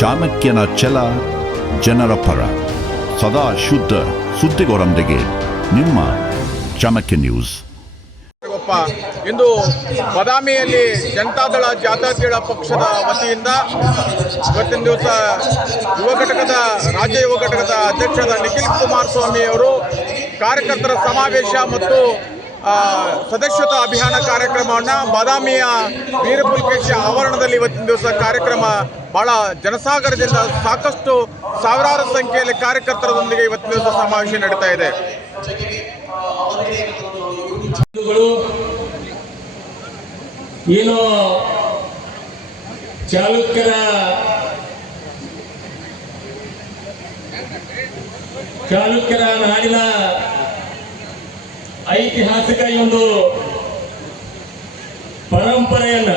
ಚಾಣಕ್ಯನ ಛಲ ಜನರ ಪರ. ಸದಾ ಶುದ್ಧ ಸುದ್ದಿಗೋರೊಂದಿಗೆ ನಿಮ್ಮ ಚಾಣಕ್ಯ ನ್ಯೂಸ್. ಇಂದು ಬದಾಮಿಯಲ್ಲಿ ಜನತಾದಳ ಜಾತ್ಯತೀತ ಪಕ್ಷದ ವತಿಯಿಂದ ಇವತ್ತಿನ ದಿವಸ ಯುವ ಘಟಕದ, ರಾಜ್ಯ ಯುವ ಘಟಕದ ಅಧ್ಯಕ್ಷರಾದ ನಿಖಿಲ್ ಕುಮಾರಸ್ವಾಮಿ ಅವರು ಕಾರ್ಯಕರ್ತರ ಸಮಾವೇಶ ಮತ್ತು ಸದಸ್ಯತಾ ಅಭಿಯಾನ ಕಾರ್ಯಕ್ರಮವನ್ನು ಬಾದಾಮಿಯ ವೀರಪುಲ್ಕೇಶ ಆವರಣದಲ್ಲಿ ಇವತ್ತಿನ ದಿವಸ ಕಾರ್ಯಕ್ರಮ ಬಹಳ ಜನಸಾಗರದಿಂದ ಸಾಕಷ್ಟು ಸಾವಿರಾರು ಸಂಖ್ಯೆಯಲ್ಲಿ ಕಾರ್ಯಕರ್ತರೊಂದಿಗೆ ಇವತ್ತಿನ ಸಮಾವೇಶ ನಡೀತಾ ಇದೆ. ಏನು ಚಾಲುಕ್ಯರ ಚಾಲುಕ್ಯರ ನಾಡಿನ ಐತಿಹಾಸಿಕ ಒಂದು ಪರಂಪರೆಯನ್ನ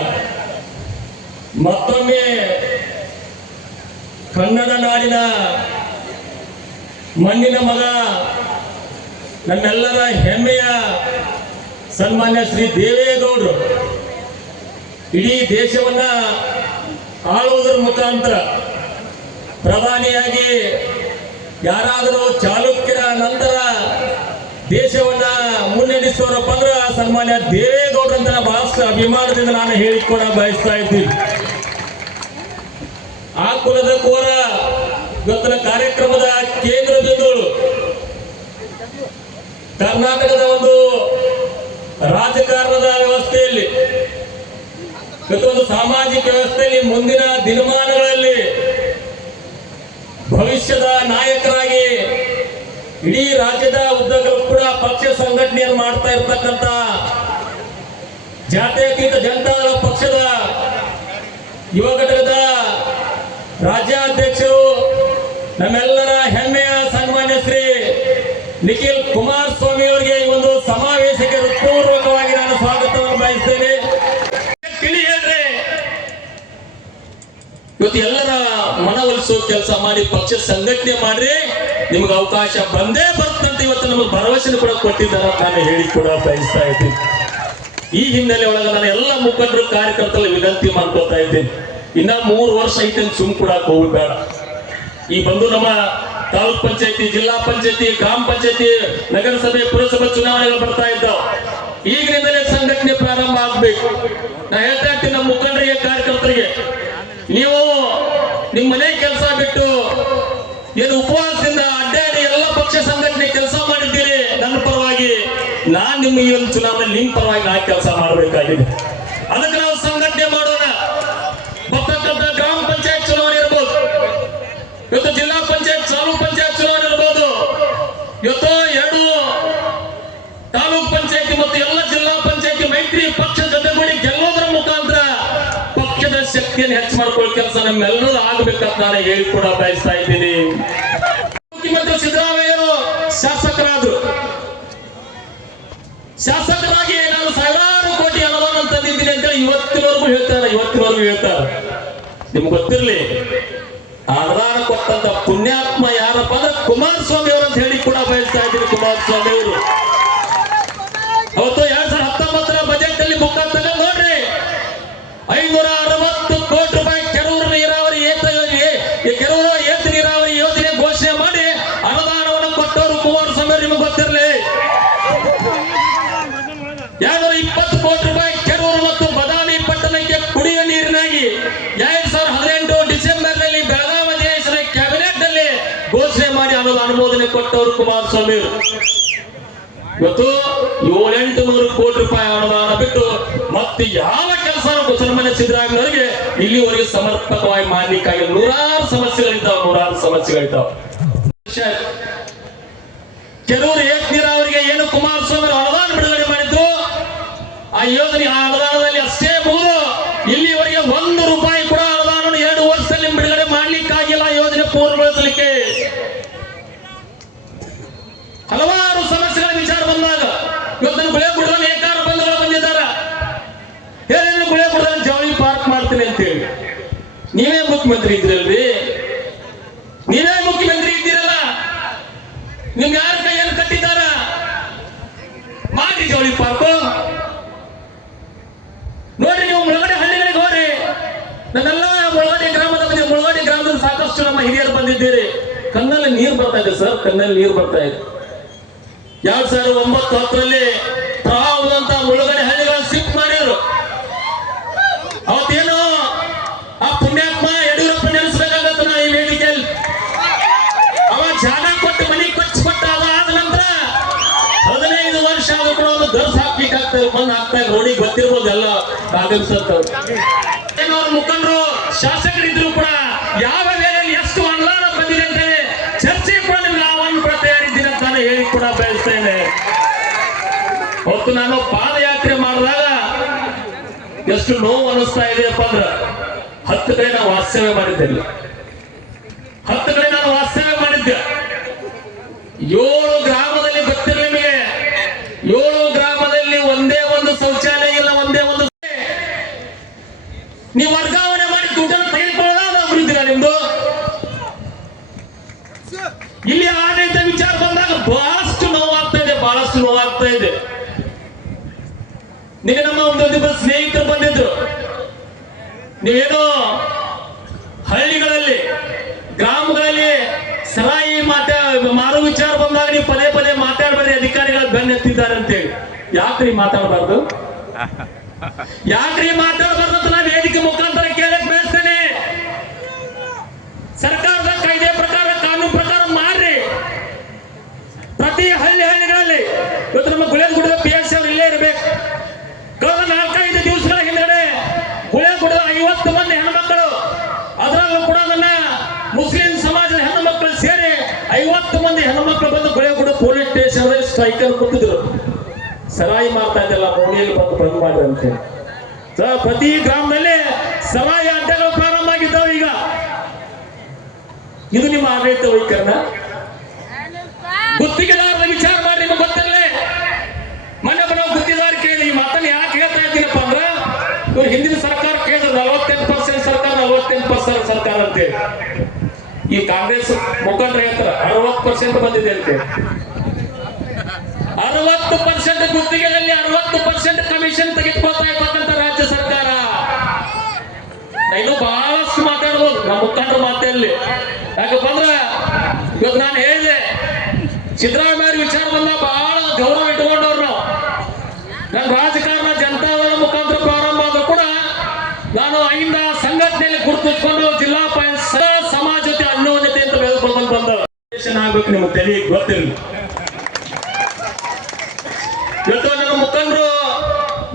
ಮತ್ತೊಮ್ಮೆ ಕನ್ನಡ ನಾಡಿನ ಮಣ್ಣಿನ ಮಗ, ನಮ್ಮೆಲ್ಲರ ಹೆಮ್ಮೆಯ ಸನ್ಮಾನ್ಯ ಶ್ರೀ ದೇವೇಗೌಡರು. ಇಡೀ ದೇಶವನ್ನ ಆಳುವುದರ ಮುಖಾಂತರ ಪ್ರಧಾನಿಯಾಗಿ ಯಾರಾದರೂ ಚಾಲುಕ್ಯರ ನಂತರ ದೇಶವನ್ನ ಮುನ್ನಡೆಸುವರಪ್ಪ ಅಂದ್ರೆ ಸನ್ಮಾನ್ಯ ದೇವೇಗೌಡರಂತ ಬಹಳಷ್ಟು ಅಭಿಮಾನದಿಂದ ನಾನು ಹೇಳಿಕೊಡ ಬಯಸ್ತಾ ಇದ್ದೀನಿ. ಆ ಕುಲದ ಕೋರ ಇವತ್ತಿನ ಕಾರ್ಯಕ್ರಮದ ಕೇಂದ್ರ ಬಿಂದುಗಳು ಕರ್ನಾಟಕದ ಒಂದು ರಾಜಕಾರಣದ ವ್ಯವಸ್ಥೆಯಲ್ಲಿ ಒಂದು ಸಾಮಾಜಿಕ ವ್ಯವಸ್ಥೆಯಲ್ಲಿ ಮುಂದಿನ ದಿನಮಾನಗಳಲ್ಲಿ ಭವಿಷ್ಯದ ನಾಯಕರಾಗಿ ಇಡೀ ರಾಜ್ಯದ ಉದ್ದಗಳು ಕೂಡ ಪಕ್ಷ ಸಂಘಟನೆಯನ್ನು ಮಾಡ್ತಾ ಇರ್ತಕ್ಕಂಥ ಜಾತ್ಯತೀತ ಜನತಾದಳ ಪಕ್ಷದ ಯುವ ಘಟಕದ ರಾಜ್ಯಾಧ್ಯಕ್ಷರು, ನಮ್ಮೆಲ್ಲರ ಹೆಮ್ಮೆಯ ಸನ್ಮಾನ್ಯ ಶ್ರೀ ನಿಖಿಲ್ ಕುಮಾರಸ್ವಾಮಿ ಅವರಿಗೆ ಈ ಒಂದು ಸಮಾವೇಶಕ್ಕೆ ಹೃತ್ಪೂರ್ವಕವಾಗಿ ನಾನು ಸ್ವಾಗತವನ್ನು ಬಯಸ್ತೇನೆ. ತಿಳಿ ಹೇಳ್ರಿ ಇವತ್ತು ಎಲ್ಲರ ಮನವೊಲಿಸುವ ಕೆಲಸ ಮಾಡಿ, ಪಕ್ಷ ಸಂಘಟನೆ ಮಾಡ್ರಿ, ನಿಮ್ಗೆ ಅವಕಾಶ ಬಂದೇ ಬರ್ತಂತ ಇವತ್ತು ನಮಗೆ ಭರವಸೆ ಕೂಡ ಕೊಟ್ಟಿದ್ದಾರೆ ನಾನು ಹೇಳಿ ಕೂಡ ಬಯಸ್ತಾ ಇದ್ದೀನಿ. ಈ ಹಿನ್ನೆಲೆ ಒಳಗೆ ನಾನು ಎಲ್ಲ ಮುಖಂಡರು ಕಾರ್ಯಕರ್ತರಲ್ಲಿ ವಿನಂತಿ ಮಾಡ್ಕೊತಾ ಇದ್ದೀನಿ. ಇನ್ನ ಮೂರು ವರ್ಷ ಐತೆ ಸುಮ್ ಕೂಡ ಹೋಗ್ಬೇಡ. ಈ ಬಂದು ನಮ್ಮ ತಾಲೂಕ್ ಪಂಚಾಯತಿ, ಜಿಲ್ಲಾ ಪಂಚಾಯತಿ, ಗ್ರಾಮ ಪಂಚಾಯತಿ, ನಗರಸಭೆ, ಪುರಸಭೆ ಚುನಾವಣೆಗಳು ಬರ್ತಾ ಇದ್ದಾವ. ಈಗಿನಿಂದಲೇ ಸಂಘಟನೆ ಪ್ರಾರಂಭ ಆಗ್ಬೇಕು. ನಾ ಹೇಳ್ತಾ ಇರ್ತೀನಿ ನಮ್ಮ ಮುಖಂಡರಿಗೆ, ಕಾರ್ಯಕರ್ತರಿಗೆ. ನೀವು ನಿಮ್ಮ ಮನೆ ಕೆಲಸ ಬಿಟ್ಟು ಏನು ಉಪವಾಸದಿಂದ ಅಡ್ಡಾಡಿ ಎಲ್ಲ ಪಕ್ಷ ಸಂಘಟನೆ ಕೆಲಸ ಮಾಡಿದ್ದೀರಿ, ನನ್ನ ಪರವಾಗಿ. ನಾನ್ ನಿಮ್ಮ ಈ ಒಂದು ಚುನಾವಣೆ, ನಿಮ್ ಪರವಾಗಿ ನಾ ಕೆಲಸ ಮಾಡಬೇಕಾಗಿದೆ. ಅದಕ್ಕೆ ನಾವು ಶಕ್ತಿಯನ್ನು ಹೆಚ್ಚು ಮಾಡ್ಕೊಳ್ಳೋ ಕೆಲಸ ನಮ್ಮೆಲ್ಲರೂ ಆಗ್ಬೇಕಂತ ನಾನು ಹೇಳಿ ಕೂಡ ಬಯಸ್ತಾ ಇದ್ದೀನಿ. ಮುಖ್ಯಮಂತ್ರಿ ಸಿದ್ದರಾಮಯ್ಯರು ಶಾಸಕರಾದ್ರು. ಶಾಸಕರಾಗಿ ನಾನು ಸಾವಿರಾರು ಕೋಟಿ ಅನುದಾನ ತಂದಿದ್ದೀನಿ ಅಂತ ಇವತ್ತಿನವರೆಗೂ ಹೇಳ್ತಾರೆ ಇವತ್ತಿನವರೆಗೂ ಹೇಳ್ತಾರೆ. ನಿಮ್ಗೆ ಗೊತ್ತಿರಲಿ ಅನುದಾನ ಕೊಟ್ಟಂತ ಪುಣ್ಯಾತ್ಮ ಯಾರಪ್ಪ ಅಂದ್ರೆ ಕುಮಾರಸ್ವಾಮಿ ಅವರು ಅಂತ ಹೇಳಿ ಕೂಡ ಬಯಸ್ತಾ ಇದ್ದೀನಿ ಕುಮಾರಸ್ವಾಮಿ ಅವರು. ಕೊಟ್ಟವರು ಕುಮಾರಸ್ವಾಮಿ ಇವತ್ತು ಏಳೆಂಟು ನೂರು ಕೋಟಿ ರೂಪಾಯಿ ಅನುದಾನ ಬಿಟ್ಟು ಮತ್ತೆ ಯಾವ ಕೆಲಸ ಸನ್ಮಾನ್ಯ ಸಿದ್ದರಾಮಯ್ಯವರಿಗೆ ಇಲ್ಲಿವರೆಗೆ ಸಮರ್ಪಕವಾಗಿ ಮಾಡ್ಲಿಕ್ಕಾಗಿ ನೂರಾರು ಸಮಸ್ಯೆಗಳಿದ್ದಾವೆ ನೂರಾರು ಸಮಸ್ಯೆಗಳಿದ್ದಾವೆ ಕೆಲವರು ಏಕ್ ನೀರಾವರಿಗೆ ಏನು ಕುಮಾರಸ್ವಾಮಿ ಅನುದಾನ ಬಿಡುಗಡೆ ಮಾಡಿದ್ರು? ಆ ಯೋಜನೆ ಆ ಅನುದಾನದಲ್ಲಿ ಅಷ್ಟೇ ಮುಗಿದು ಇಲ್ಲಿವರೆಗೆ ಒಂದು ರೂಪಾಯಿ ಕೂಡ ಅನುದಾನ ಎರಡು ವರ್ಷದಲ್ಲಿ ಬಿಡುಗಡೆ ಮಾಡ್ಲಿಕ್ಕಾಗಿಲ್ಲ ಆ ಯೋಜನೆ ಪೂರ್ಣಗೊಳಿಸಲಿಕ್ಕೆ ಹಲವಾರು ಸಮಸ್ಯೆಗಳ ವಿಚಾರ ಬಂದಾಗ ಇವತ್ತು ಗುಳೆ ಗುಡ್ದಲ್ಲಿ ಏಕಾರ ಬಂಧುಗಳು ಬಂದಿದ್ದಾರ ಹೇಳಿದ್ರೆ ಗುಳೆ ಗುಡ್ದಲ್ಲಿ ಜವಳಿ ಪಾರ್ಕ್ ಮಾಡ್ತೀನಿ ಅಂತ ಹೇಳಿ ನೀವೇ ಮುಖ್ಯಮಂತ್ರಿ ಇದ್ರಲ್ರಿ? ನೀವೇ ಮುಖ್ಯಮಂತ್ರಿ ಇದ್ದೀರಲ್ಲ? ನಿಮ್ಗೆ ಯಾರ ಕೈಯಲ್ಲಿ ಕಟ್ಟಿದ್ದಾರ? ಮಾಡಿ ಜವಳಿ ಪಾರ್ಕು ನೋಡ್ರಿ ನೀವು ಮುಳಗಡೆ ಹಳ್ಳಿಗಳಿಗೆ ಹೋಗ್ರಿ. ನನ್ನೆಲ್ಲ ಮುಳಗಡೆ ಗ್ರಾಮದ ಮಂದಿ ಮುಳಗಡೆ ಗ್ರಾಮದಲ್ಲಿ ಸಾಕಷ್ಟು ನಮ್ಮ ಹಿರಿಯರು ಬಂದಿದ್ದೀರಿ. ಕಣ್ಣಲ್ಲಿ ನೀರು ಬರ್ತಾ ಇದೆ ಸರ್, ಕಣ್ಣಲ್ಲಿ ನೀರು ಬರ್ತಾ ಇದೆ. ಎರಡ್ ಸಾವಿರದ ಒಂಬತ್ತು ಹತ್ತರಲ್ಲಿ ಪ್ರವಾಹ ಮುಳುಗಡೆ ಹಳ್ಳಿಗಳನ್ನ ಶಿಫ್ಟ್ ಮಾಡಿದ್ರು ಅವತ್ತೇನು ಆ ಪುಣ್ಯಾತ್ಮ ಯಡಿಯೂರಪ್ಪ ನೆಲೆಸ್ಬೇಕಾಗತ್ತ ನಾ ಈ ವೇದಿಕೆಯಲ್ಲಿ ಜಾಗ ಕೊಟ್ಟು ಮನೆ ಕೊಚ್ಚಿ ಕೊಟ್ಟ ಅವ ಆದ ನಂತರ ಹದಿನೈದು ವರ್ಷ ಆದ್ರೂ ಕೂಡ ಒಂದು ದರ್ಸ್ ಹಾಕ್ಬೇಕಾಗ್ತದೆ. ಬಂದು ಹಾಕ್ತಾ ರೋಡಿಗೆ ಗೊತ್ತಿರ್ಬೋದು ಎಲ್ಲ ಆಗಮಿಸಂತವ್ರು ಏನವ್ರ ಮುಖಂಡರು, ಶಾಸಕರಿದ್ರು ಕೂಡ ಯಾವ ವೇಳೆಯಲ್ಲಿ ಎಷ್ಟು ಅನುದಾನ ಬಂದಿದೆ ಅಂತ ಚರ್ಚೆ ಕೂಡ ನಿಮ್ಗೆ ಆಹ್ವಾನ ಕೂಡ ತಯಾರಿದ್ದೀನಿ ಅಂತ ನಾನು ಹೇಳಿ ಕೂಡ ಬಯಸ್ತೇನೆ. ಅವತ್ತು ನಾನು ಪಾದಯಾತ್ರೆ ಮಾಡಿದಾಗ ಎಷ್ಟು ನೋವು ಅನಿಸ್ತಾ ಇದೆಯಪ್ಪ ಅಂದ್ರೆ ಹತ್ತು ಕಡೆ ನಾವು ವಾಸ್ತವ್ಯ ಮಾಡಿದ್ದೇನೆ ಹತ್ತು ಕಡೆ ನಾನು ವಾಸ್ತವ್ಯ ಮಾಡಿದ್ದೆ ಏಳು ಗ್ರಾಮದಲ್ಲಿ ಗೊತ್ತಿರಲಿ ನಿಮಗೆ. ಏಳು ಗ್ರಾಮದಲ್ಲಿ ಒಂದೇ ಒಂದು ಶೌಚಾಲಯ ಇಲ್ಲ, ಒಂದೇ ಒಂದು ನೀವು ವರ್ಗಾವಣೆ ಮಾಡಿ ದುಡ್ಡನ್ನು ತೆಗೆದುಕೊಳ್ಳೋದ ಅಭಿವೃದ್ಧಿ ನಿಮ್ದು. ಇಲ್ಲಿ ಆಡಳಿತ ವಿಚಾರ ಬಂದಾಗ ಬಹಳಷ್ಟು ನೋವಾಗ್ತಾ ಇದೆ, ಬಹಳಷ್ಟು ನೋವಾಗ್ತಾ ಇದೆ. ನಿನ್ನೆ ನಮ್ಮ ಒಂದೊಂದಿಬ್ಬರು ಸ್ನೇಹಿತರು ಬಂದಿದ್ರು. ನೀವೇನೋ ಹಳ್ಳಿಗಳಲ್ಲಿ ಗ್ರಾಮಗಳಲ್ಲಿ ಸರಾಯಿ ಮಾತಾ ಮಾರೋ ವಿಚಾರ ಬಂದಾಗ ನೀವು ಪದೇ ಪದೇ ಮಾತಾಡಬೇಡಿ, ಅಧಿಕಾರಿಗಳ ಬೆನ್ನೆತ್ತಿದ್ದಾರೆ ಅಂತೇಳಿ. ಯಾಕ್ರಿ ಮಾತಾಡಬಾರ್ದು? ಯಾಕ್ರಿ ಮಾತಾಡಬಾರ್ದು ಅಂತ ನಾವು ವೇದಿಕೆ ಮುಖಾಂತರ ಸ್ಟೇಷನ್ ಕೊಟ್ಟಿದ್ರು ಸರಾಯಿ ಮಾಡ್ತಾ ಇದ್ದಲ್ಲ ಮೋಣಿಯಲ್ಲಿ ಬಂದು ಬಂದ್ ಮಾಡ್ರಿ ಅಂತ ಹೇಳಿ. ಪ್ರತಿ ಗ್ರಾಮದಲ್ಲಿ ಸರಾಯಿ ಅಡ್ಡಗಳು ಪ್ರಾರಂಭ ಆಗಿದ್ದಾವೆ ಈಗ. ಇದು ನಿಮ್ಮ ಆಡಳಿತ ವೈಖರಣ ಗುತ್ತಿಗೆದಾರರ ವಿಚಾರ ಮಾಡಿ ನಿಮ್ಗೆ ಗೊತ್ತಿರಲಿ. ಮೊನ್ನೆ ಬರೋ ಗುತ್ತಿಗೆದಾರ ಕೇಳಿ ಈ ಮಾತನ್ನ ಯಾಕೆ ಹೇಳ್ತಾ ಇದ್ದೀನಪ್ಪ ಅಂದ್ರ, ಇವ್ರು ಹಿಂದಿನ ಸರ್ಕಾರ ಕೇಳಿದ್ರು, ನಲವತ್ತೆಂಟು ಪರ್ಸೆಂಟ್ ಸರ್ಕಾರ, ನಲವತ್ತೆಂಟು ಪರ್ಸೆಂಟ್ ಸರ್ಕಾರ ಅಂತೇಳಿ ಈ ಕಾಂಗ್ರೆಸ್ ಮುಖಂಡರು ಹೇಳ್ತಾರ ಅರವತ್ತು ಪರ್ಸೆಂಟ್ ಬಂದಿದೆ ಅಂತೇಳಿ ಅರವತ್ತು ಪರ್ಸೆಂಟ್ ಗುತ್ತಿಗೆಯಲ್ಲಿ ಅರವತ್ತು ಪರ್ಸೆಂಟ್ ಕಮಿಷನ್ ತೆಗೆದುಕೊಳ್ತಾ ಇರ್ತಕ್ಕಂಥ ರಾಜ್ಯ ಸರ್ಕಾರ. ಇನ್ನು ಬಹಳಷ್ಟು ಮಾತಾಡಬಹುದು ನಮ್ಮ ಮುಖಂಡರು ಮಾತಲ್ಲಿ ಯಾಕಪ್ಪ ಅಂದ್ರ ಇವತ್ತು ನಾನು ಹೇಳಿದೆ ಸಿದ್ದರಾಮಯ್ಯ ವಿಚಾರ ಬಂದ ಬಹಳ ಗೌರವ ಇಟ್ಕೊಂಡವ್ರು ನಾವು. ನನ್ನ ರಾಜಕಾರಣ ಜನತಾದಳ ಮುಖಾಂತರ ಪ್ರಾರಂಭ ಆದ್ರೂ ಕೂಡ ನಾನು ಐಂದ ಸಂಘಟನೆಯಲ್ಲಿ ಗುರುತಿಸ್ಕೊಂಡು ಜಿಲ್ಲಾ ಪಂಚಾಯತ್ ಸಮಾಜತೆ ಅನ್ಯೋನ್ಯತೆ ಅಂತ ಬೆಳೆದುಕೊಂಡು ಬಂದ. ಆಗ್ಬೇಕು, ನಿಮ್ಗೆ ತಲೆ ಗೊತ್ತಿರಲಿ ಇವತ್ತು ನನ್ನ ಮುಖಂಡರು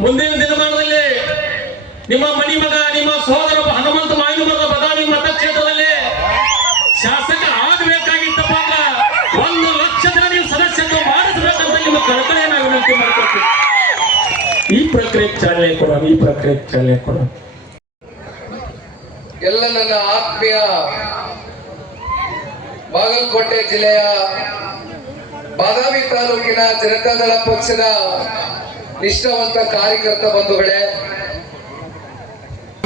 ಮುಂದಿನ ದಿನಮಾನದಲ್ಲಿ ನಿಮ್ಮ ಮನಿ ಮಗ ನಿಮ್ಮ ಸಹೋದರ ಹನುಮಂತ ಮಾಯನಮರದ ಬದಾಮಿ ಮತಕ್ಷೇತ್ರದಲ್ಲಿ ಶಾಸಕ ಆಗಬೇಕಾಗಿತ್ತಪ್ಪ ಅಂದ್ರ ಒಂದು ಲಕ್ಷದ ನೀವು ಸದಸ್ಯತ್ವ ಮಾಡಿಸ್ಬೇಕಂತ ನಿಮ್ಮ ಕಳಕಳಿಯ ನಾವು ವಿನಂತಿ ಈ ಪ್ರಕ್ರಿಯೆ ಚಾಲನೆ ಕೊಡೋಣ, ಈ ಪ್ರಕ್ರಿಯೆ ಚಾಲನೆ ಕೊಡೋಣ. ಎಲ್ಲ ನನ್ನ ಆತ್ಮೀಯ ಬಾಗಲಕೋಟೆ ಜಿಲ್ಲೆಯ ಬಾದಾಮಿ ತಾಲೂಕಿನ ಜನತಾದಳ ಪಕ್ಷದ ನಿಷ್ಠಾವಂತ ಕಾರ್ಯಕರ್ತ ಬಂಧುಗಳೇ,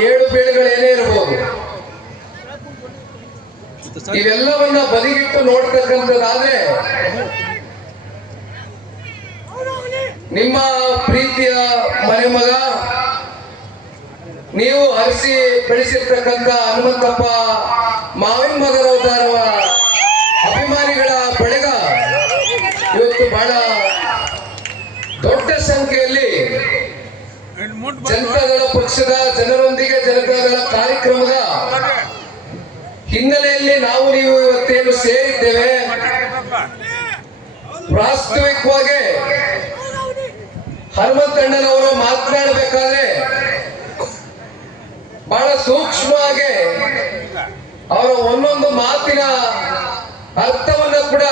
ಏಳು ಬೀಳುಗಳೇನೇ ಇರಬಹುದು ಇವೆಲ್ಲವನ್ನ ಬದಿಗಿಟ್ಟು ನೋಡ್ತಕ್ಕಂಥದ್ದಾದ್ರೆ ನಿಮ್ಮ ಪ್ರೀತಿಯ ಮನೆ ಮಗ ನೀವು ಹರಿಸಿ ಬೆಳೆಸಿರ್ತಕ್ಕಂಥ ಹನುಮಂತಪ್ಪ ಮಾವಿನ ಮಗರವತಾರವ ಅಭಿಮಾನಿಗಳ ಬಳಗ ಇವತ್ತು ಬಹಳ ದೊಡ್ಡ ಸಂಖ್ಯೆಯಲ್ಲಿ ಜನತಾದಳ ಪಕ್ಷದ ಜನರೊಂದಿಗೆ ಜನತಾದಳ ಕಾರ್ಯಕ್ರಮದ ಹಿನ್ನೆಲೆಯಲ್ಲಿ ನಾವು ನೀವು ಇವತ್ತೇನು ಸೇರಿದ್ದೇವೆ. ವಾಸ್ತವಿಕವಾಗಿ ಹನುಮಂತಣ್ಣನವರು ಮಾತನಾಡಬೇಕಾದ್ರೆ ಬಹಳ ಸೂಕ್ಷ್ಮವಾಗಿ ಅವರ ಒಂದೊಂದು ಮಾತಿನ ಅರ್ಥವನ್ನ ಕೂಡ